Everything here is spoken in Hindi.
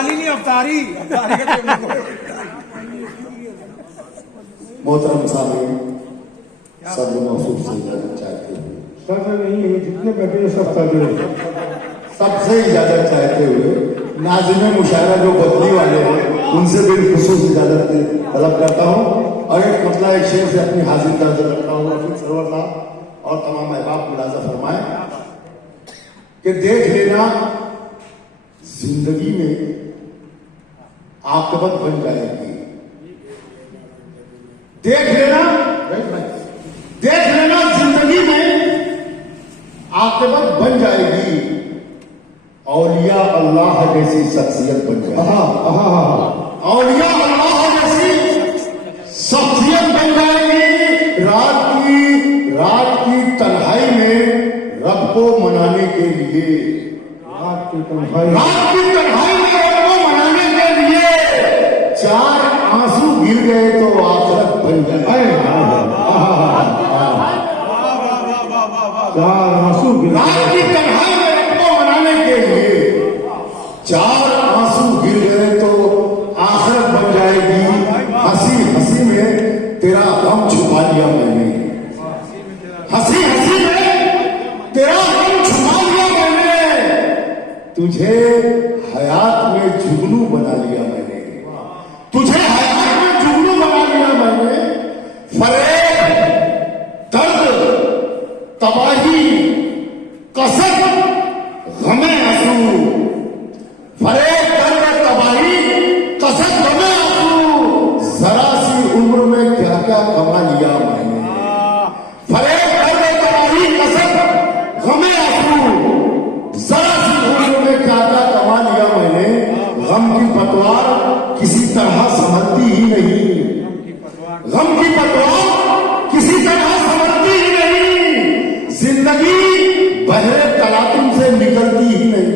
अब्दाली नहीं अफ्तारी मोहतरम साहब सब मौसूफ से इजाजत चाहते हुए सब नहीं है, जितने बैठे हैं सब साधु हैं। सबसे इजाजत चाहते हुए नाज़िम मुशायरा जो बदली वाले हैं उनसे बिलखुसूस इजाजत तलब करता हूँ और एक मतला एक शेर से अपनी हाजिर का अर्ज रखता हूँ। रफीक सरवर साहब और तमाम अहबाब मुलाजा फरमाए कि देख लेना जिंदगी में आकबत बन जाएगी। देख लेना जिंदगी में आकबत बन जाएगी। औलिया अल्लाह जैसी शख्सियत बन जाएगी। औलिया अल्लाह जैसी शख्सियत बन जाएगी। रात की तन्हाई में रब को मनाने के लिए रात की तन्हाई में रब को मनाने के लिए 4 आंसू गिर गए तो आखिरत बन जाए। 4 आंसू रात की तन्हाई में रब को मनाने के लिए 4 आंसू गिर गए तो आखिरत बन जाएगी। हंसी में तेरा गम छुपा लिया मैंने। हंसी में तेरा गम छुपा लिया मैंने। तुझे हयात में जुगनू बना लिया मैंने। तुझे हयात में जुगनू बना लिया मैंने। फरेब, दर्द, तबाही, कसर, गमे आंसू। फरेब, दर्द, तबाही, कसर, गमे आंसू। जरा सी उम्र में क्या क्या कमा लिया मैंने। फरेब, दर्द, तबाही, कसर, गमे आंसू। जरा सी उम्र में क्या क्या कमा लिया मैंने। गम की पतवार किसी तरह संभलती ही नहीं। गम की पतवार किसी तरह संभलती ही नहीं। जिंदगी बहरे तलातुम से निकलती ही नहीं।